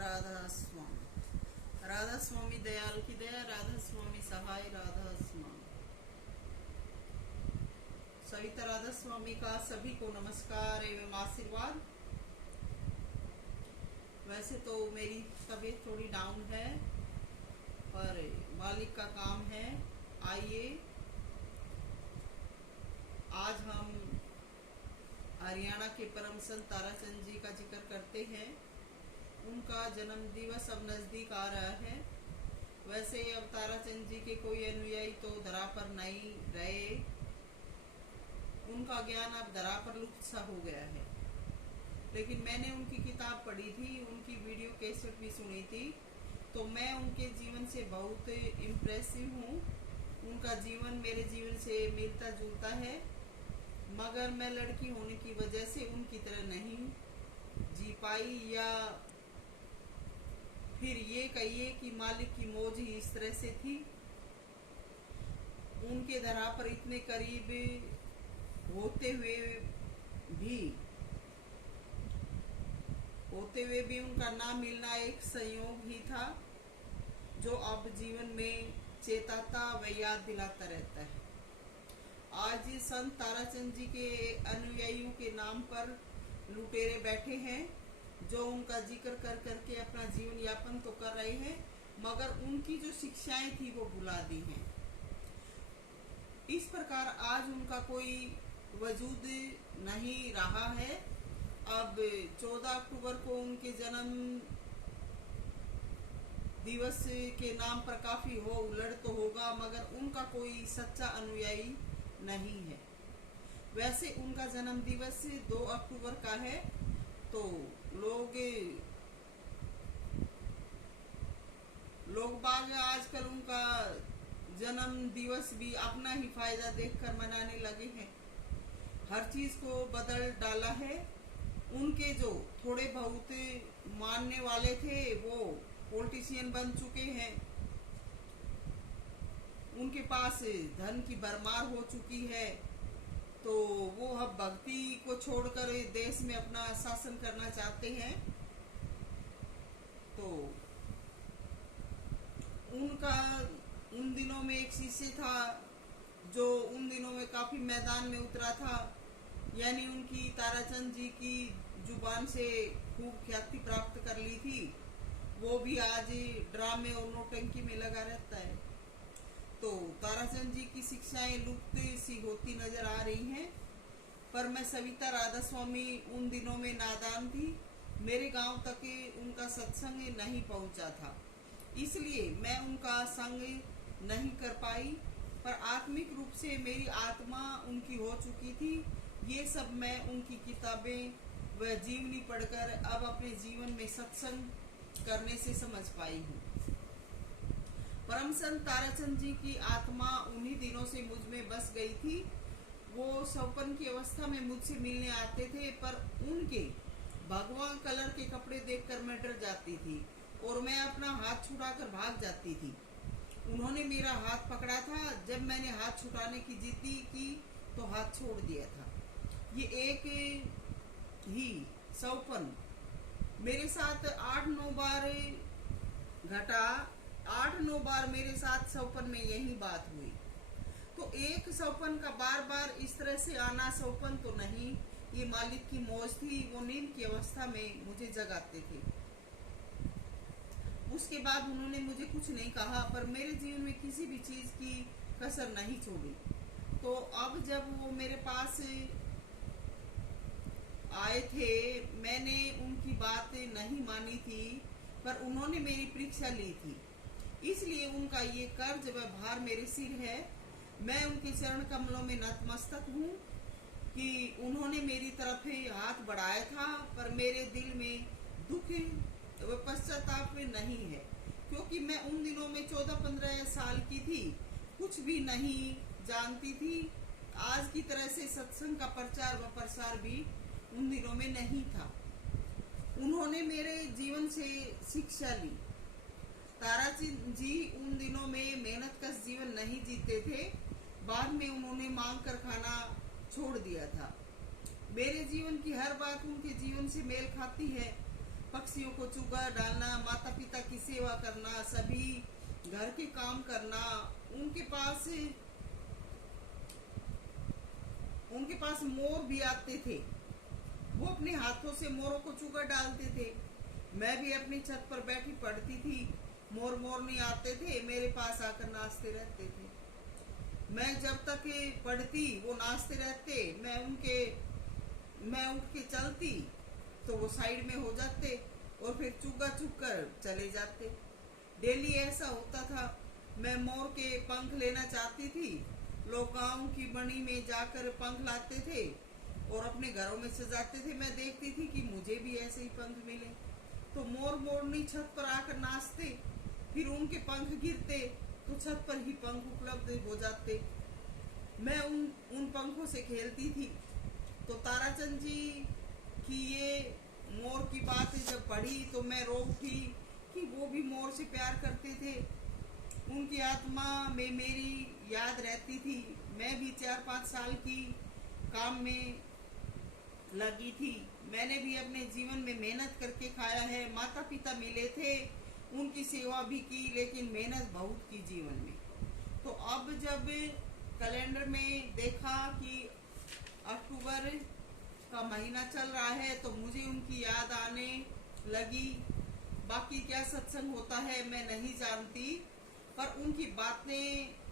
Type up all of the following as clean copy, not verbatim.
राधा स्वामी। राधा स्वामी दयाल की दया, राधा स्वामी सहाय, राधा स्वामी। सविता राधा स्वामी का सभी को नमस्कार एवं आशीर्वाद। वैसे तो मेरी तबीयत थोड़ी डाउन है, पर मालिक का काम है। आइए आज हम हरियाणा के परम संत ताराचंद जी का जिक्र करते हैं। उनका जन्म दिवस अब नजदीक आ रहा है। वैसे अब ताराचंद जी के कोई अनुयायी तो धरा पर नहीं रहे, उनका ज्ञान अब धरा पर लुप्त सा हो गया है। लेकिन मैंने उनकी किताब पढ़ी थी, उनकी वीडियो कैसेट भी सुनी थी, तो मैं उनके जीवन से बहुत इम्प्रेसिव हूँ। उनका जीवन मेरे जीवन से मिलता जुलता है, मगर मैं लड़की होने की वजह से उनकी तरह नहीं जी पाई, या फिर ये कहिए कि मालिक की मौज ही इस तरह से थी। उनके धरा पर इतने करीब होते हुए भी उनका ना मिलना एक संयोग ही था, जो अब जीवन में चेताता व याद दिलाता रहता है। आज संत ताराचंद जी के अनुयायियों के नाम पर लुटेरे बैठे हैं, जो उनका जिक्र कर करके अपना जीवन यापन तो कर रहे हैं, मगर उनकी जो शिक्षाएं थी वो भुला दी हैं। इस प्रकार आज उनका कोई वजूद नहीं रहा है। अब 14 अक्टूबर को उनके जन्म दिवस के नाम पर काफी हो उलट तो होगा, मगर उनका कोई सच्चा अनुयायी नहीं है। वैसे उनका जन्म दिवस 2 अक्टूबर का है, तो लोग बाग आजकल उनका जन्म दिवस भी अपना ही फायदा देखकर मनाने लगे हैं। हर चीज को बदल डाला है। उनके जो थोड़े बहुत मानने वाले थे वो पॉलिटिशियन बन चुके हैं। उनके पास धन की भरमार हो चुकी है, तो वो अब भक्ति को छोड़कर देश में अपना शासन करना चाहते हैं। तो उनका उन दिनों में एक शिष्य था, जो उन दिनों में काफी मैदान में उतरा था, यानी उनकी ताराचंद जी की जुबान से खूब ख्याति प्राप्त कर ली थी। वो भी आज ड्रामे और नौटंकी में लगा रहता है। तो ताराचंद जी की शिक्षाएं लुप्त सी होती नजर आ रही हैं। पर मैं सविता राधा स्वामी उन दिनों में नादान थी, मेरे गांव तक उनका सत्संग नहीं पहुंचा था, इसलिए मैं उनका संग नहीं कर पाई। पर आत्मिक रूप से मेरी आत्मा उनकी हो चुकी थी। ये सब मैं उनकी किताबें व जीवनी पढ़कर अब अपने जीवन में सत्संग करने से समझ पाई हूँ। परम संत ताराचंद जी की आत्मा उन्हीं दिनों से मुझ में बस गई थी। वो सौपन की अवस्था में मुझसे मिलने आते थे, पर उनके भगवा कलर के कपड़े देखकर मैं डर जाती थी और मैं अपना हाथ छुड़ाकर भाग जाती थी। उन्होंने मेरा हाथ पकड़ा था, जब मैंने हाथ छुड़ाने की जिद की तो हाथ छोड़ दिया था। ये एक ही सौपन मेरे साथ 8-9 बार घटा। 8-9 बार मेरे साथ सौपन में यही बात हुई। तो एक सौपन का बार बार इस तरह से आना सौपन तो नहीं, ये मालिक की मौज थी। वो नींद की अवस्था में मुझे जगाते थे। उसके बाद उन्होंने मुझे कुछ नहीं कहा, पर मेरे जीवन में किसी भी चीज की कसर नहीं छोड़ी। तो अब जब वो मेरे पास आए थे, मैंने उनकी बात नहीं मानी थी, पर उन्होंने मेरी परीक्षा ली थी, इसलिए उनका ये कर्ज व भार मेरे सिर है। मैं उनके चरण कमलों में नतमस्तक हूँ कि उन्होंने मेरी तरफ हाथ बढ़ाया था, पर मेरे दिल में दुख व पश्चाताप नहीं है, क्योंकि मैं उन दिनों में 14-15 साल की थी, कुछ भी नहीं जानती थी। आज की तरह से सत्संग का प्रचार व प्रसार भी उन दिनों में नहीं था। उन्होंने मेरे जीवन से शिक्षा ली। ताराचंद जी उन दिनों में मेहनत कश जीवन नहीं जीते थे। बाद में उन्होंने मांग कर खाना छोड़ दिया था। मेरे जीवन की हर बात उनके जीवन से मेल खाती है। पक्षियों को चुगा डालना, माता पिता की सेवा करना, सभी घर के काम करना। उनके पास मोर भी आते थे, वो अपने हाथों से मोरों को चुगा डालते थे। मैं भी अपनी छत पर बैठी पढ़ती थी, मोर नहीं आते थे, मेरे पास आकर नाचते रहते थे। मैं जब तक पढ़ती वो नाचते रहते, मैं उठ के चलती तो वो साइड में हो जाते और फिर चुगा चुग कर चले जाते। डेली ऐसा होता था। मैं मोर के पंख लेना चाहती थी, लोग गांव की बनी में जाकर पंख लाते थे और अपने घरों में सजाते थे। मैं देखती थी कि मुझे भी ऐसे ही पंख मिले, तो मोरनी छत पर आकर नाचते, फिर उनके पंख गिरते तो छत पर ही पंख उपलब्ध हो जाते। मैं उन पंखों से खेलती थी। तो ताराचंद जी की ये मोर की बात जब पढ़ी तो मैं रो उठी कि वो भी मोर से प्यार करते थे। उनकी आत्मा में मेरी याद रहती थी। मैं भी 4-5 साल की काम में लगी थी। मैंने भी अपने जीवन में मेहनत करके खाया है। माता पिता मिले थे, उनकी सेवा भी की, लेकिन मेहनत बहुत की जीवन में। तो अब जब कैलेंडर में देखा कि अक्टूबर का महीना चल रहा है तो मुझे उनकी याद आने लगी। बाकी क्या सत्संग होता है मैं नहीं जानती, पर उनकी बातें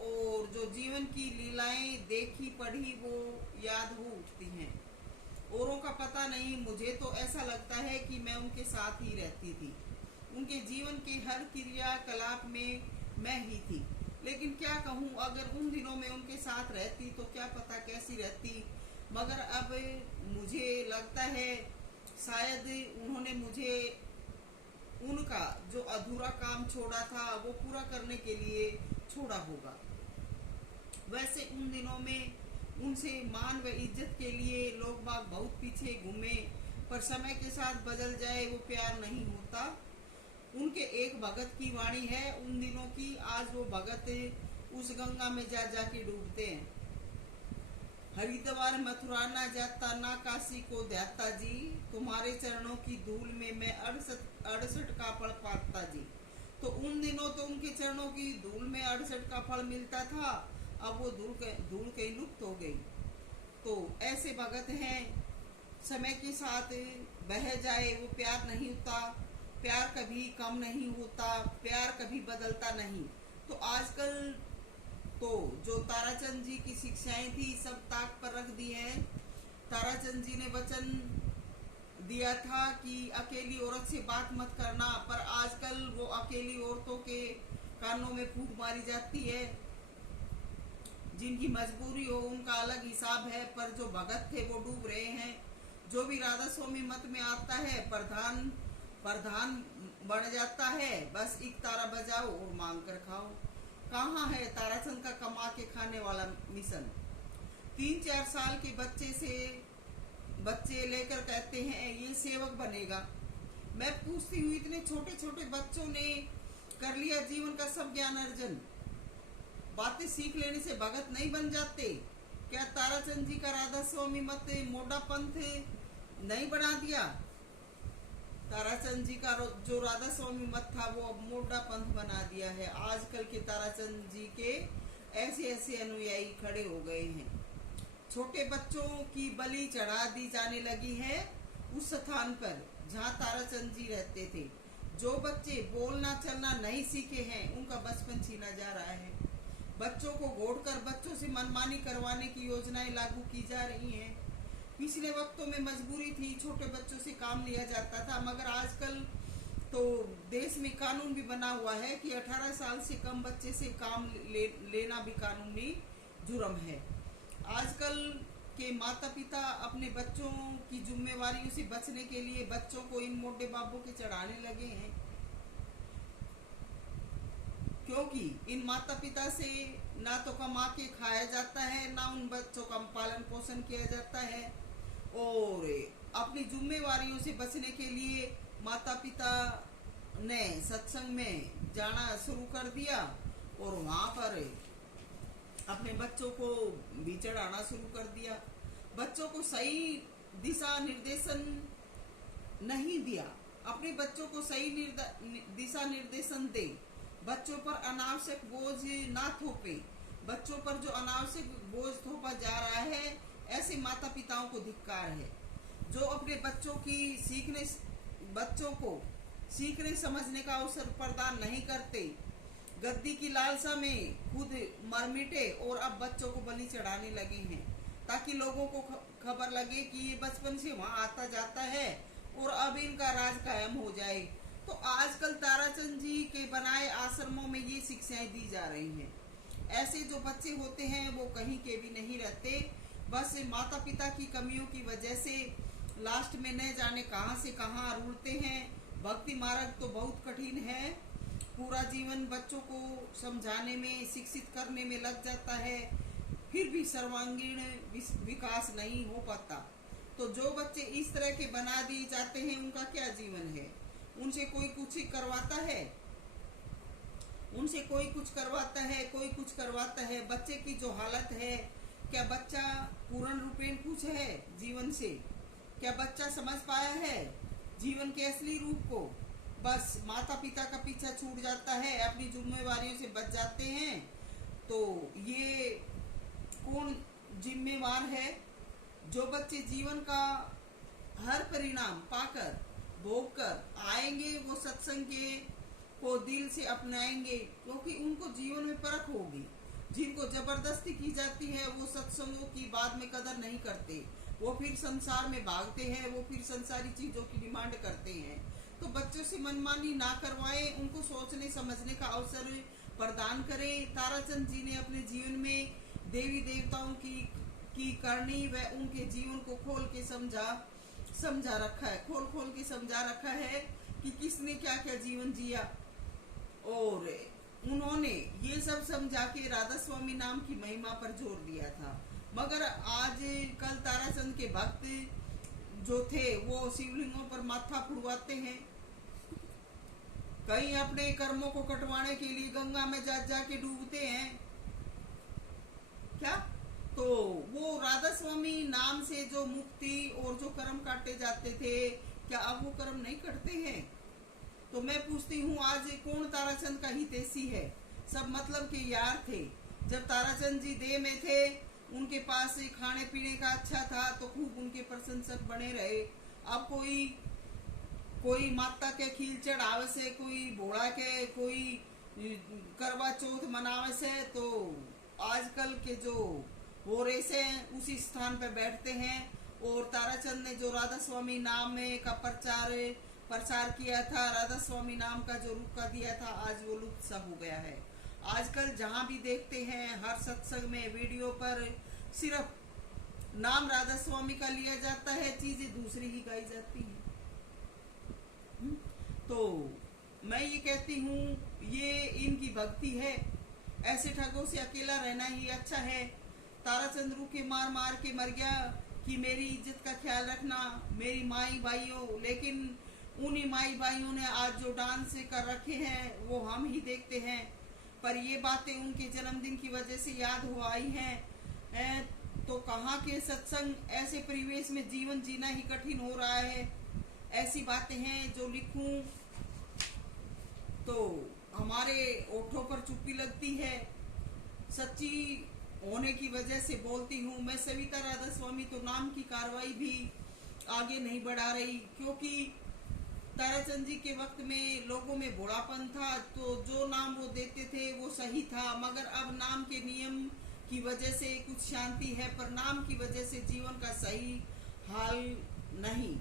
और जो जीवन की लीलाएं देखी पढ़ी वो याद हो उठती हैं। औरों का पता नहीं, मुझे तो ऐसा लगता है कि मैं उनके साथ ही रहती थी। उनके जीवन के हर क्रियाकलाप में मैं ही थी। लेकिन क्या कहूँ, अगर उन दिनों में उनके साथ रहती तो क्या पता कैसी रहती। मगर अब मुझे लगता है शायद उन्होंने मुझे उनका जो अधूरा काम छोड़ा था वो पूरा करने के लिए छोड़ा होगा। वैसे उन दिनों में उनसे मान व इज्जत के लिए लोग बाग बहुत पीछे घूमे, पर समय के साथ बदल जाए वो प्यार नहीं होता। उनके एक भगत की वाणी है उन दिनों की, आज वो भगत उस गंगा में जा के डूबते हैं। हरिद्वार मथुरा ना जाता, ना काशी को ध्याता जी, तुम्हारे चरणों की धूल में मैं 68 का फल पाता जी। तो उन दिनों तो उनके चरणों की धूल में 68 का फल मिलता था, अब वो धूल कहीं लुप्त हो गई। तो ऐसे भगत हैं, समय के साथ बह जाए वो प्यार नहीं होता, प्यार कभी कम नहीं होता, प्यार कभी बदलता नहीं। तो आजकल तो जो ताराचंद जी की शिक्षाएं थी सब ताक पर रख दी हैं। ताराचंद जी ने वचन दिया था कि अकेली औरत से बात मत करना, पर आजकल वो अकेली औरतों के कानों में फूंक मारी जाती है। जिनकी मजबूरी हो उनका अलग हिसाब है, पर जो भगत थे वो डूब रहे हैं। जो भी राधा स्वामी मत में आता है प्रधान बन जाता है, बस एक तारा बजाओ और मांग कर खाओ। कहाँ है ताराचंद का कमा के खाने वाला मिशन। 3-4 साल के बच्चे लेकर कहते हैं ये सेवक बनेगा। मैं पूछती हूँ इतने छोटे छोटे बच्चों ने कर लिया जीवन का सब ज्ञान अर्जन, बातें सीख लेने से भगत नहीं बन जाते क्या? ताराचंद जी का राधा स्वामी मत मोटा पंथ नहीं बना दिया? ताराचंद जी का जो राधा स्वामी मत था वो अब मोटा पंथ बना दिया है। आजकल के ताराचंद जी के ऐसे अनुयायी खड़े हो गए हैं। छोटे बच्चों की बलि चढ़ा दी जाने लगी है उस स्थान पर जहाँ ताराचंद जी रहते थे। जो बच्चे बोलना चलना नहीं सीखे हैं उनका बचपन छीना जा रहा है। बच्चों को घोड़कर बच्चों से मनमानी करवाने की योजनाएं लागू की जा रही हैं। पिछले वक्तों में मजबूरी थी, छोटे बच्चों से काम लिया जाता था, मगर आजकल तो देश में कानून भी बना हुआ है कि 18 साल से कम बच्चे से काम लेना भी कानूनी जुर्म है। आजकल के माता पिता अपने बच्चों की जिम्मेवारियों से बचने के लिए बच्चों को इन मोटे बाबों के चढ़ाने लगे हैं, क्योंकि इन माता पिता से ना तो कमा के खाया जाता है, ना उन बच्चों का पालन पोषण किया जाता है। और अपनी जिम्मेवारियों से बचने के लिए माता पिता ने सत्संग में जाना शुरू कर दिया और वहां पर अपने बच्चों को भी चढ़ाना शुरू कर दिया। बच्चों को सही दिशा निर्देशन नहीं दिया। अपने बच्चों को सही दिशा निर्देशन दे, बच्चों पर अनावश्यक बोझ ना थोपे। बच्चों पर जो अनावश्यक बोझ थोपा जा रहा है, ऐसे माता पिताओं को धिक्कार है। जो अपने बच्चों को सीखने समझने का अवसर प्रदान नहीं करते, गद्दी की लालसा में खुद मर मिटे और अब बच्चों को बलि चढ़ाने लगे हैं, ताकि लोगों को खबर लगे कि ये बचपन से वहां आता जाता है और अब इनका राज कायम हो जाए। तो आजकल ताराचंद जी के बनाए आश्रमों में ये शिक्षाएं दी जा रही हैं। ऐसे जो बच्चे होते हैं वो कहीं के भी नहीं रहते, बस माता पिता की कमियों की वजह से लास्ट में न जाने कहां से कहां रुलते हैं। भक्ति मार्ग तो बहुत कठिन है, पूरा जीवन बच्चों को समझाने में, शिक्षित करने में लग जाता है, फिर भी सर्वांगीण विकास नहीं हो पाता। तो जो बच्चे इस तरह के बना दिए जाते हैं, उनका क्या जीवन है? उनसे कोई कुछ करवाता है, कोई कुछ करवाता है। बच्चे की जो हालत है, क्या बच्चा पूर्ण रूपेण खुश है जीवन से? क्या बच्चा समझ पाया है जीवन के असली रूप को? बस माता पिता का पीछा छूट जाता है, अपनी जिम्मेवारियों से बच जाते हैं। तो ये कौन जिम्मेवार है? जो बच्चे जीवन का हर परिणाम पाकर, भोग कर आएंगे, वो सत्संग को दिल से अपनाएंगे, क्योंकि उनको जीवन में परख होगी। जिनको जबरदस्ती की जाती है, वो सत्संगों की बाद में कदर नहीं करते, वो फिर संसार में भागते हैं, वो फिर संसारी चीजों की डिमांड करते हैं। तो बच्चों से मनमानी ना करवाएं, उनको सोचने समझने का अवसर प्रदान करें। ताराचंद जी ने अपने जीवन में देवी देवताओं की करनी व उनके जीवन को खोल के समझा रखा है कि किसने क्या क्या जीवन जिया, और उन्होंने ये सब समझा के राधा स्वामी नाम की महिमा पर जोर दिया था। मगर आज कल ताराचंद के भक्त जो थे, वो शिवलिंगों पर माथा फुड़वाते हैं, कहीं अपने कर्मों को कटवाने के लिए गंगा में जाके डूबते हैं क्या? तो वो राधा स्वामी नाम से जो मुक्ति और जो कर्म काटे जाते थे, क्या अब वो कर्म नहीं कटते हैं? तो मैं पूछती हूँ, आज कौन ताराचंद का हितैषी है? सब मतलब के यार थे। जब ताराचंद जी देह में थे, उनके पास खाने पीने का अच्छा था, तो खूब उनके प्रशंसक बने रहे। अब कोई माता के खील चढ़ावे से, कोई भोड़ा के, कोई करवा चौथ मनावे से, तो आजकल के जो हो रहे से उसी स्थान पे बैठते हैं। और ताराचंद ने जो राधा स्वामी नाम में का प्रचार किया था, राधा स्वामी नाम का जो रुका दिया था, आज वो लुप्त सब हो गया है। आजकल जहाँ भी देखते हैं, हर सत्संग में, वीडियो पर सिर्फ नाम राधा स्वामी का लिया जाता है, चीजें दूसरी ही गाई जाती हैं। तो मैं ये कहती हूँ, ये इनकी भक्ति है। ऐसे ठगों से अकेला रहना ही अच्छा है। ताराचंद रूखे मार के मर गया कि मेरी इज्जत का ख्याल रखना मेरी माई भाइयों, लेकिन उन्हीं माई भाइयों ने आज जो डांस कर रखे हैं वो हम ही देखते हैं। पर ये बातें उनके जन्मदिन की वजह से याद हो आई हैं। तो कहाँ के सत्संग, ऐसे परिवेश में जीवन जीना ही कठिन हो रहा है। ऐसी बातें हैं जो लिखूं तो हमारे ओठों पर चुप्पी लगती है। सच्ची होने की वजह से बोलती हूँ। मैं सविता राधा स्वामी तो नाम की कार्रवाई भी आगे नहीं बढ़ा रही, क्योंकि ताराचंद जी के वक्त में लोगों में भोलापन था, तो जो नाम वो देते थे वो सही था। मगर अब नाम के नियम की वजह से कुछ शांति है, पर नाम की वजह से जीवन का सही हाल नहीं।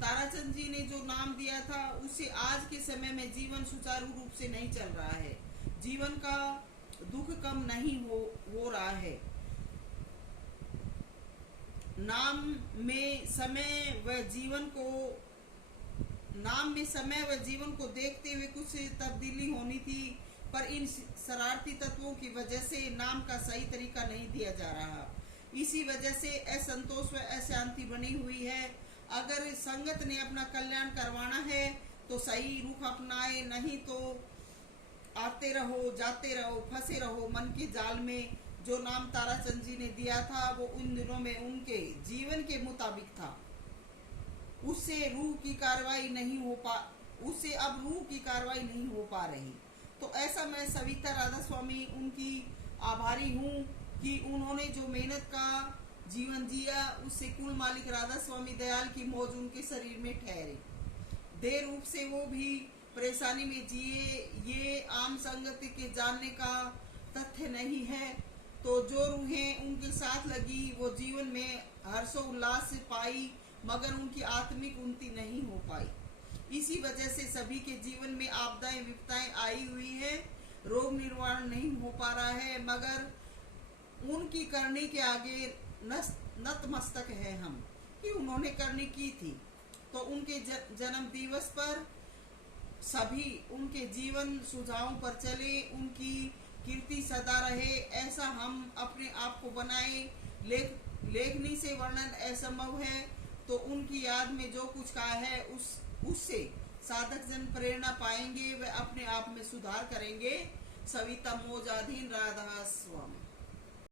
ताराचंद जी ने जो नाम दिया था, उससे आज के समय में जीवन सुचारू रूप से नहीं चल रहा है। जीवन का दुख कम नहीं हो रहा है। नाम में समय व जीवन को देखते हुए कुछ तब्दीली होनी थी, पर इन शरारती तत्वों की वजह से नाम का सही तरीका नहीं दिया जा रहा। इसी वजह से असंतोष व अशांति बनी हुई है। अगर संगत ने अपना कल्याण करवाना है तो सही रुख अपनाए, नहीं तो आते रहो, जाते रहो, फंसे रहो मन के जाल में। जो नाम ताराचंद जी ने दिया था वो उन दिनों में उनके जीवन के मुताबिक था। उससे अब रूह की कार्रवाई नहीं हो पा रही। तो ऐसा मैं सविता राधा स्वामी उनकी आभारी हूँ कि उन्होंने जो मेहनत का जीवन जिया, उससे कुल मालिक राधा स्वामी दयाल की मौज उनके शरीर में ठहरे। देर रूप से वो भी परेशानी में जिए, ये आम संगति के जानने का तथ्य नहीं है। तो जो रूहें उनके साथ लगी वो जीवन में हर्षोल्लास से पाई, मगर उनकी आत्मिक उन्नति नहीं हो पाई। इसी वजह से सभी के जीवन में आपदाएं विपदाएं आई हुई है, रोग निवारण नहीं हो पा रहा है, मगर उनकी करनी के आगे नतमस्तक है हम कि उन्होंने करनी की थी। तो उनके जन्म दिवस पर सभी उनके जीवन सुझावों पर चले, उनकी कीर्ति सदा रहे, ऐसा हम अपने आप को बनाए। लेखनी से वर्णन असंभव है, तो उनकी याद में जो कुछ कहा है उससे साधक जन प्रेरणा पाएंगे, वे अपने आप में सुधार करेंगे। सविता मोजाधीन राधा स्वामी।